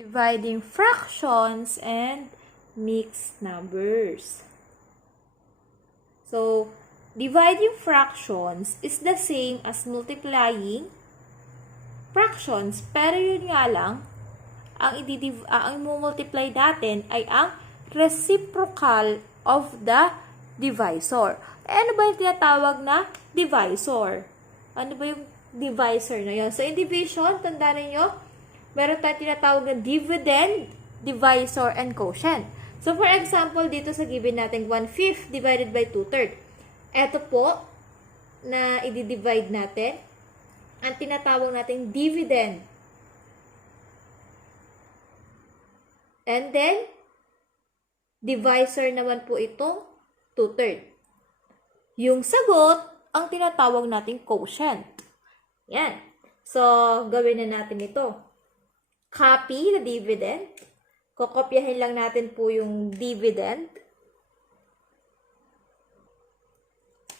dividing fractions and mixed numbers. So, dividing fractions is the same as multiplying fractions, pero yun nga lang, ang multiply natin ay ang reciprocal of the divisor. Ano ba yung tinatawag na divisor? Ano ba yung divisor na yun? So, in division, tandaan ninyo, meron tayong tinatawag na dividend, divisor, and quotient. So, for example, dito sa given natin, 1/5 divided by 2/3. Ito po, na i-divide natin, ang tinatawag natin dividend. And then, divisor naman po itong 2/3. Yung sagot, ang tinatawag natin quotient. Yan. So, gawin na natin ito. Copy the dividend. Kokopyahin lang natin po yung dividend.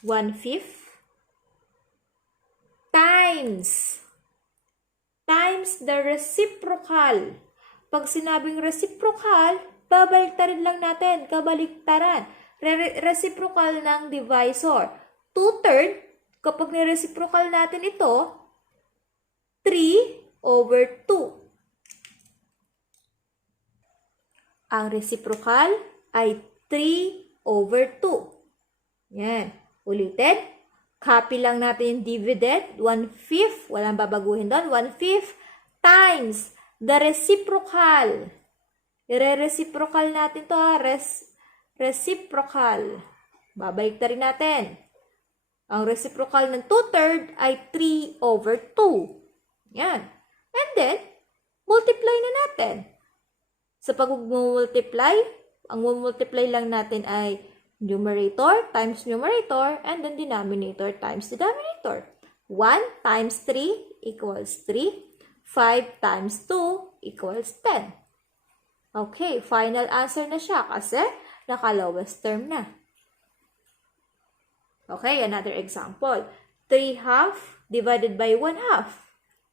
1/5 times the reciprocal. Pag sinabing reciprocal, babaliktarin lang natin. Kabaliktaran. Reciprocal ng divisor. 2/3, kapag ni-reciprocal natin ito, 3/2. Ang reciprocal ay 3/2. Yan. Ulitin. Copy lang natin yung dividend. 1/5. Walang babaguhin doon. 1/5 times the reciprocal. I-reciprocal natin to ha. Reciprocal. Babaliktarin natin. Ang reciprocal ng 2/3 ay 3/2. Yan. And then, multiply na natin. Sa pag-multiply, ang multiply lang natin ay numerator times numerator and then denominator times denominator. 1 times 3 equals 3. 5 times 2 equals 10. Okay, final answer na siya kasi naka-lowest term na. Okay, another example. 3/2 divided by 1/2.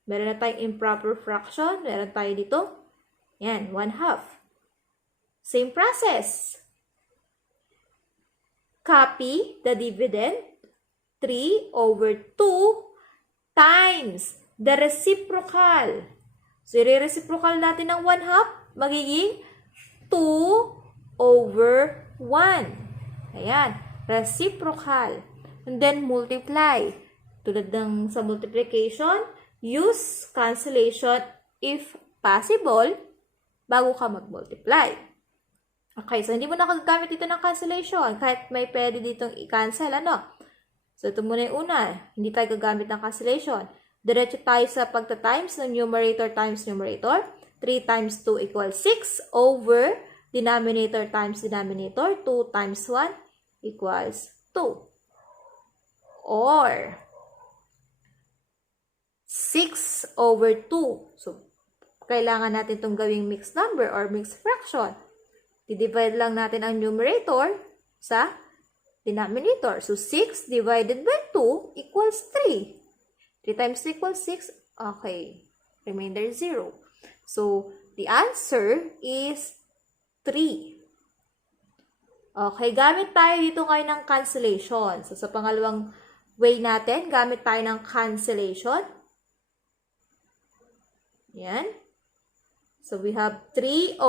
Meron na tayong improper fraction. Meron tayo dito. Yan, 1/2. Same process. Copy the dividend. 3/2 times the reciprocal. So, i-reciprocal natin ng 1/2. Magiging 2/1. Ayan. Reciprocal. And then, multiply. Tulad ng sa multiplication, use cancellation if possible bago ka mag-multiply. Okay, so hindi mo na gagamit dito ng cancellation. Kahit may pwede ditong i-cancel, ano? So, ito muna yung una. Hindi tayo gagamit ng cancellation. Diretso tayo sa pagta-times ng numerator times numerator. 3 times 2 equals 6 over denominator times denominator. 2 times 1 equals 2. Or 6/2. So, kailangan natin itong gawing mixed number or mixed fraction. I-divide lang natin ang numerator sa denominator. So, 6 divided by 2 equals 3. 3 times 2 equals 6. Okay. Remainder 0. So, the answer is 3. Okay. Gamit tayo dito ngayon ng cancellation. So, sa pangalawang way natin, gamit tayo ng cancellation. Yan. So, we have 3/2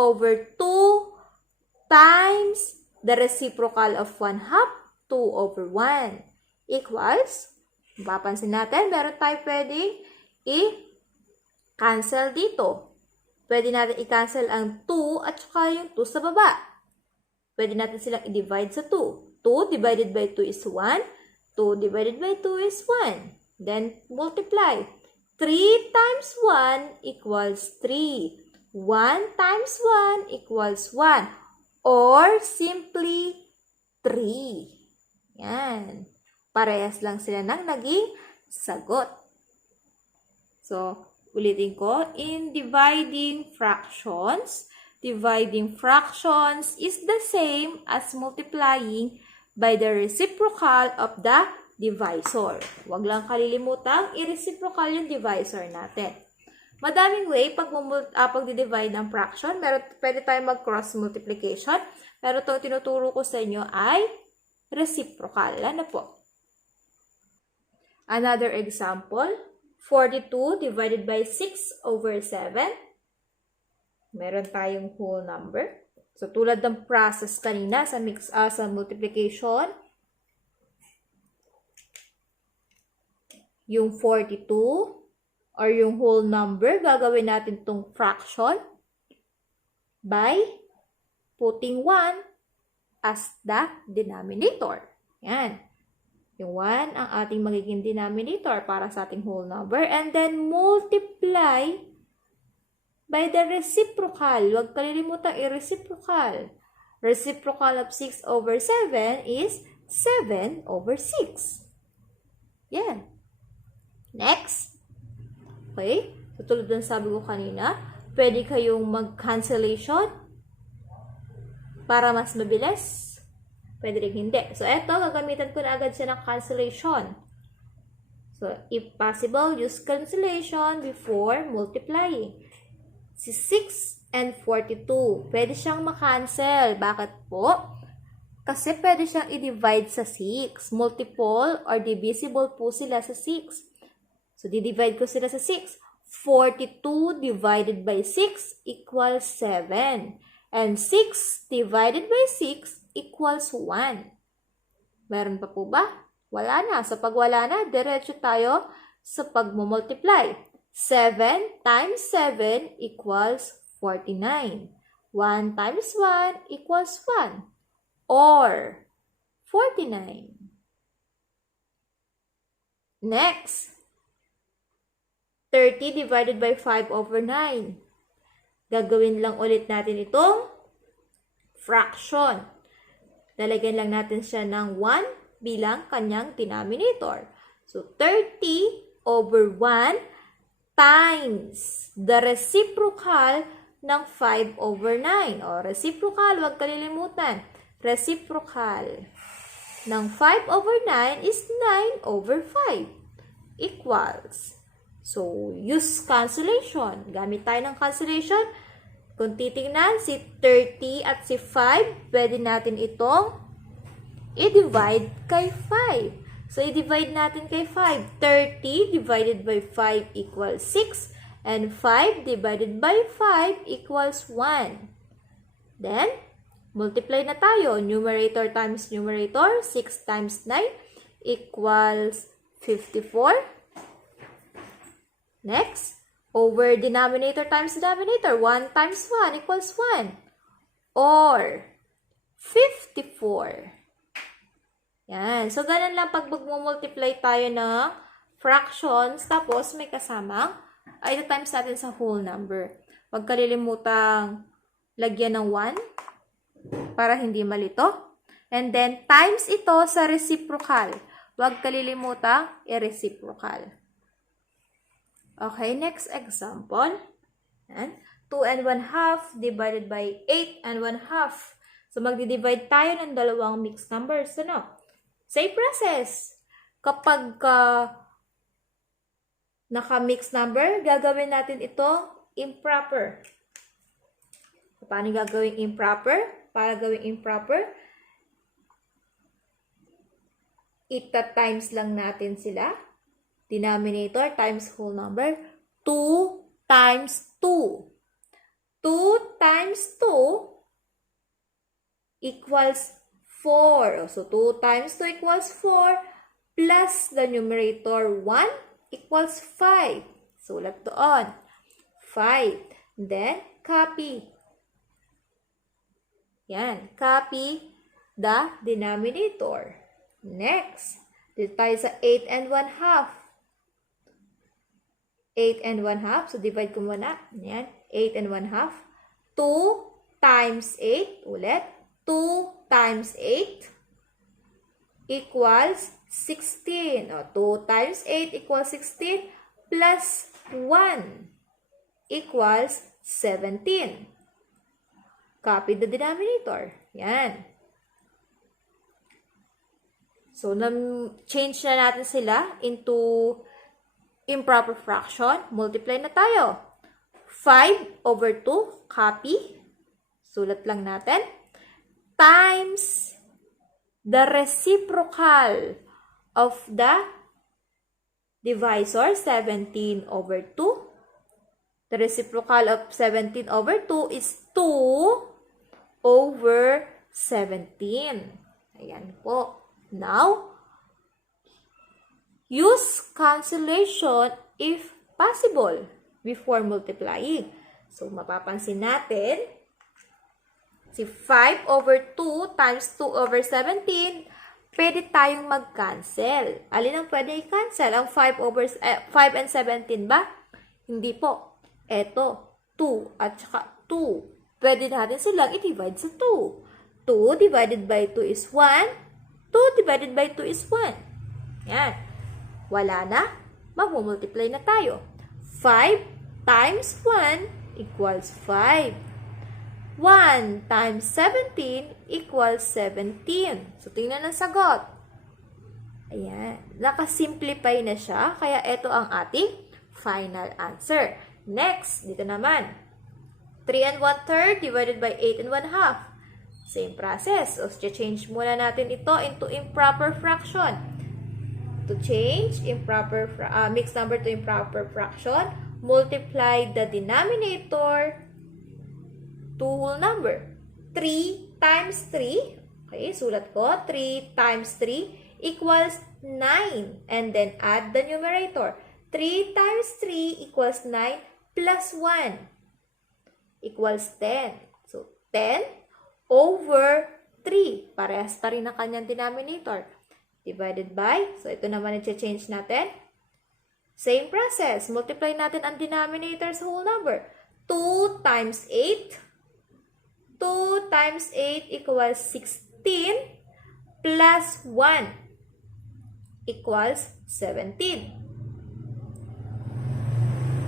times the reciprocal of 1/2, 2/1 equals, mapapansin natin, meron tayo pwedeng i-cancel dito. Pwede natin i-cancel ang 2 at saka yung 2 sa baba. Pwede natin silang i-divide sa 2. 2 divided by 2 is 1. 2 divided by 2 is 1. Then, multiply. 3 times 1 equals 3. 1 times 1 equals 1. Or simply 3. Yan. Parehas lang sila ng naging sagot. So, ulitin ko. In dividing fractions is the same as multiplying by the reciprocal of the divisor. Huwag lang kalilimutang i-reciprocal yung divisor natin. Madaming way pag-divide ng fraction. Pwede tayong mag-cross multiplication. Pero itong tinuturo ko sa inyo ay reciprocal. Ano po? Another example, 42 divided by 6/7. Meron tayong whole number. So, tulad ng process kanina sa multiplication, yung 42 or yung whole number, gagawin natin itong fraction by putting 1 as the denominator. Yan. Yung 1 ang ating magiging denominator para sa ating whole number. And then, multiply by the reciprocal. Huwag kalilimutan i-reciprocal. Reciprocal of 6/7 is 7/6. Yan. Next. Okay? So, tulad ng sabi ko kanina, pwede kayong mag-cancellation para mas mabilis. Pwede rin hindi. So, eto, gagamitan ko na agad siya ng cancellation. So, if possible, use cancellation before multiplying. Si 6 and 42, pwede siyang makancel. Bakit po? Kasi pwede siyang i-divide sa 6. Multiple or divisible po sila sa 6. So, di-divide ko sila sa 6. 42 divided by 6 equals 7. And 6 divided by 6 equals 1. Meron pa po ba? Wala na. Sa pagwala na, diretso tayo sa pagmumultiply. 7 times 7 equals 49. 1 times 1 equals 1. Or 49. Next. 30 divided by 5/9. Gagawin lang ulit natin itong fraction. Lalagyan lang natin siya ng 1 bilang kanyang denominator. So, 30/1 times the reciprocal ng 5/9. O, reciprocal, huwag kalilimutan. Reciprocal ng 5/9 is 9/5 equals. So, use cancellation. Gamit tayo ng cancellation. Kung titingnan, si 30 at si 5, pwede natin itong i-divide kay 5. So, i-divide natin kay 5. 30 divided by 5 equals 6. And 5 divided by 5 equals 1. Then, multiply na tayo. Numerator times numerator. 6 times 9 equals 54. Next, over denominator times denominator. 1 times 1 equals 1. Or 54. Yan. So, ganun lang pag mag-multiply tayo ng fractions, tapos may kasamang ay times natin sa whole number. Huwag kalilimutang lagyan ng 1 para hindi malito. And then, times ito sa reciprocal. Huwag kalilimutang i-reciprocal. Okay, next example. And 2 and 1/2 divided by 8 and 1/2. So, magdi-divide tayo ng dalawang mixed numbers. Ano? Same process. Kapag naka-mixed number, gagawin natin ito improper. Paano gagawin improper? Para gawing improper, ita-times lang natin sila. Denominator times whole number. 2 times 2. 2 times 2 equals 4. So, 2 times 2 equals 4 plus the numerator 1 equals 5. Sulat doon. 5. Then, copy. Yan. Copy the denominator. Next. Dito tayo sa 8 and 1/2. 8 and 1/2. So, divide ko muna. Yan. 8 and 1/2. 2 times 8. Ulit. 2 times 8 equals 16. O, 2 times 8 equals 16 plus 1 equals 17. Copy the denominator. Yan. So, change na natin sila into improper fraction. Multiply na tayo. 5 over 2, copy. Sulat lang natin. Times the reciprocal of the divisor, 17 over 2. The reciprocal of 17 over 2 is 2 over 17. Ayan po. Now, use cancellation if possible before multiplying. So, mapapansin natin, si 5 over 2 times 2 over 17, pwede tayong mag-cancel. Alin ang pwede i-cancel? Ang 5 and 17 ba? Hindi po. Eto, 2 at saka 2. Pwede natin silang i-divide sa 2. 2 divided by 2 is 1. 2 divided by 2 is 1. Yan. Wala na. Mag-multiply na tayo. 5 times 1 equals 5. 1 times 17 equals 17. So, tingnan ang sagot. Ayan. Nakasimplify na siya. Kaya ito ang ating final answer. Next, dito naman. 3 and 1/3 divided by 8 and 1/2. Same process. So, change muna natin ito into improper fraction. To change mixed number to improper fraction, multiply the denominator to whole number. 3 times 3, okay, sulat ko, 3 times 3 equals 9. And then add the numerator. 3 times 3 equals 9 plus 1 equals 10. So, 10 over 3. Parehas pa rin ang kanyang denominator. Divided by, so ito naman i-change natin. Same process. Multiply natin ang denominator sa whole number. 2 times 8. 2 times 8 equals 16 plus 1 equals 17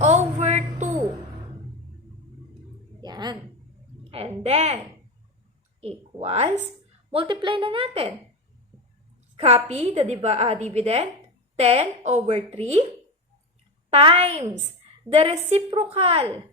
over 2. Yan. And then, equals, multiply na natin. Copy the dividend, 10 over 3 times the reciprocal.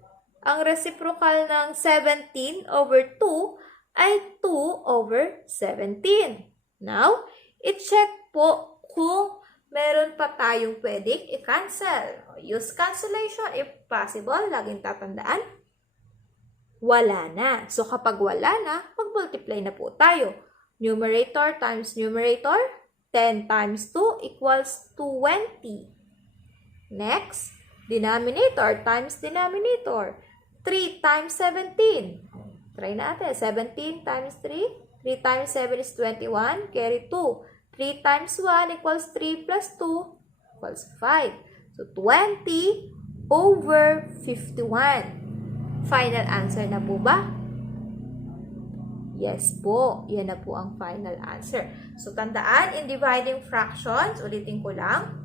Ang reciprocal ng 17 over 2 ay 2 over 17. Now, i-check po kung meron pa tayong pwedeng i-cancel. Use cancellation if possible. Laging tatandaan, wala na. So, kapag wala na, mag-multiply na po tayo. Numerator times numerator, 10 times 2 equals 20. Next, denominator times denominator, 3 times 17. Try natin. 17 times 3. 3 times 7 is 21. Carry 2. 3 times 1 equals 3 plus 2 equals 5. So, 20 over 51. Final answer na po ba? Yes po. Yan na po ang final answer. So, tandaan, in dividing fractions, ulitin ko lang,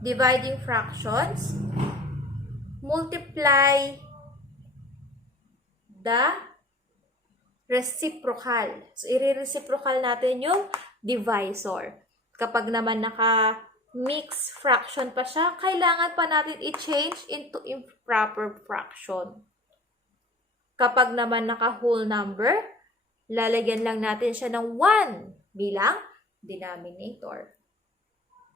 dividing fractions, multiply the reciprocal. So, i-reciprocal natin yung divisor. Kapag naman naka-mix fraction pa siya, kailangan pa natin i-change into improper fraction. Kapag naman naka-whole number, lalagyan lang natin siya ng 1 bilang denominator.